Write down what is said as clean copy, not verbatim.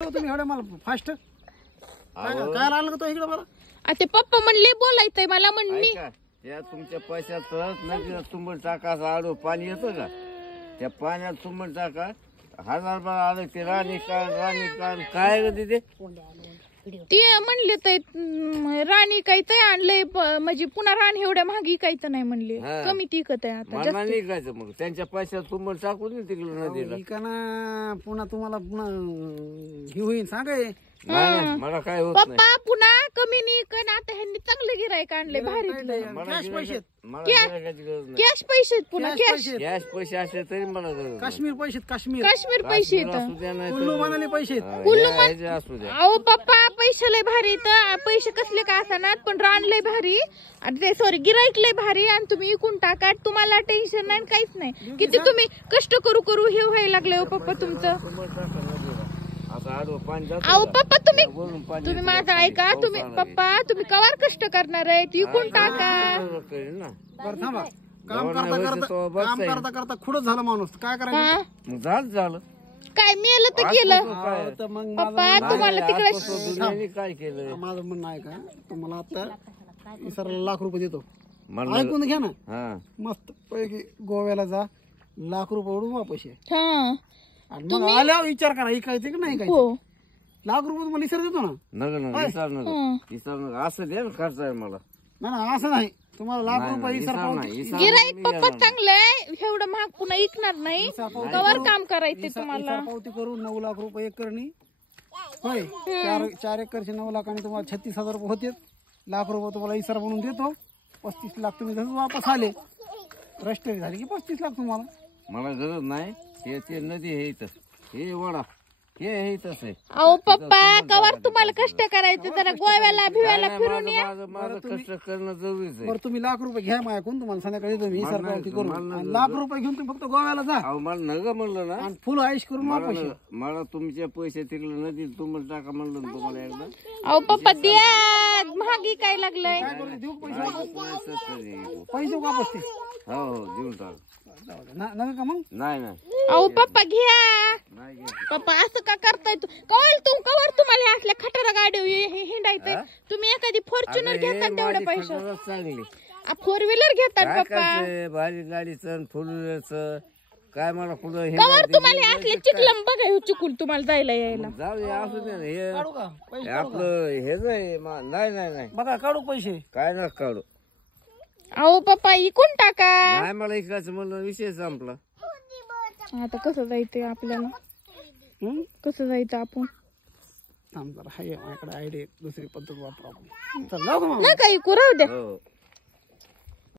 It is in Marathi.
तुम्ही एवढ्या मला फास्ट काय लागलं तो इकडे मला ते पप्पा म्हणले बोलायचंय मला म्हणली त्या तुमच्या पैशात नदीला तुंबड टाका आडो पाणी येतं का त्या पाण्यात तुंबड टाका 1000 रुपये आलं ते राणी काढ काय ग तिथे ते म्हणले तर राणी काही ते आणलंय म्हणजे पुन्हा राणी एवढ्या महागी काहीच नाही म्हणले कमी टिकत आहे आता मला नाही निघायचं मग त्यांच्या पैशात तुंबड टाकून तिकडे नदीला का ना पुन्हा तुम्हाला पुन्हा हे होईल सांगाय मला काय होत पप्पा पुन्हा कमी निकन आता ह्यांनी चांगले गिरायक आणले भारी कॅश पैसे कॅश पैसे पुन्हा कॅश कॅश पैसे असले तरी मला गरज काश्मीर पैसे काश्मीर काश्मीर पैसे कुल्लू मनाली पैसे असू द्या अहो पप्पा पैसे लय भारी तर पैसे कसले का असणार पण रान लय भारी आणि ते सॉरी गिराईक लय भारी आणि तुम्ही इकून टाका तुम्हाला टेन्शन नाही काहीच नाही किती तुम्ही कष्ट करू करू हे व्हायला लागले हो पप्पा तुमचं अहो पप्पा तुम्ही माझं ऐका तुम्ही पप्पा तुम्ही कवर कष्ट करणार आहे इकून टाका बरं थांबा काम करता करता खुडच झाला माणूस काय करायचं झालं काय मेलं तर गेलं तर मग पप्पा तुम्हाला तिकडे काय केलं माझं म्हणणं आहे का तुम्हाला आता इसरला लाख रुपये देतो ऐकून घ्या ना मस्त पैकी गोव्याला जा लाख रुपये उडून वापस ये हा आणि मग आल्यावर विचार करा ऐकायचं की नाही काय लाख रुपये तुम्हाला इसर देतो ना विचार असं दे खर्च आहे मला नाही असं नाही तुम्हाला लाख रुपये इसर गिराईक पप्पा चांगलंय एवढं महाग पुन्हा ऐकणार नाही कवर काम करायचे तुम्हाला पावती करून 9 लाख रुपये एकरनी होय 4 एकरचे 9 लाख आणि तुम्हाला 36,000 रुपये होते लाख रुपये तुम्हाला इसर म्हणून देतो 35 लाख तुम्ही जसं वापस आले रजिस्ट्री झाली की 35 लाख तुम्हाला मला गरज नाही ते नदी हे इथं हे वडा हे इथंच आहे अहो पप्पा कवर तुम्हाला कष्ट करायचे जरा गोव्याला भिवायला फिरून या माझं कष्ट करणं जरुरीच आहे बरं तुम्ही लाख रुपये घ्या माझ्याकडून तुम्हाला संध्याकाळी देतो मी इसर पावती करून लाख रुपये घेऊन तुम्ही फक्त गोव्याला जा अहो मला नग म्हणलं ना आणि फुल आयुष करून वापस या. मला तुमचे पैसे तिकडे नदीत तुम्हाला टाका म्हणलं ना तुम्हाला एकदा अहो पप्पा द्या महागी काय लागलंय देऊ पैसे पैसे वापस ते हो देऊन टाक नका का मग नाही अहो पप्पा घ्या नाही पप्पा असं का करताय कवर तुम्हाला असल्या खटारा गाडी हिंडायचंय तुम्ही एखादी फॉर्च्युनर घेता तेवढ्या पैसे चांगली 4 व्हीलर घेतात पप्पा भारी गाडीचं 4 व्हीलरचं काय मला पुढे कवर तुम्हाला असले चिखलम बघा चिकूल तुम्हाला जायला यायला जाऊ दे असू दे हे काढू का पैसे आपलं हेच आहे नाही बघा काढू पैसे काय ना काढू अहो पप्पा इकून टाका नाही मला इकडचं म्हणलं विषय संपला आता कसं जायचंय आपल्याला कसं जायचं आपण थांब जरा हाय माझ्याकडे आयडिया दुसरी पद्धत वापरू आपण चल जाऊ का मग नाही काही कुराव द्या हो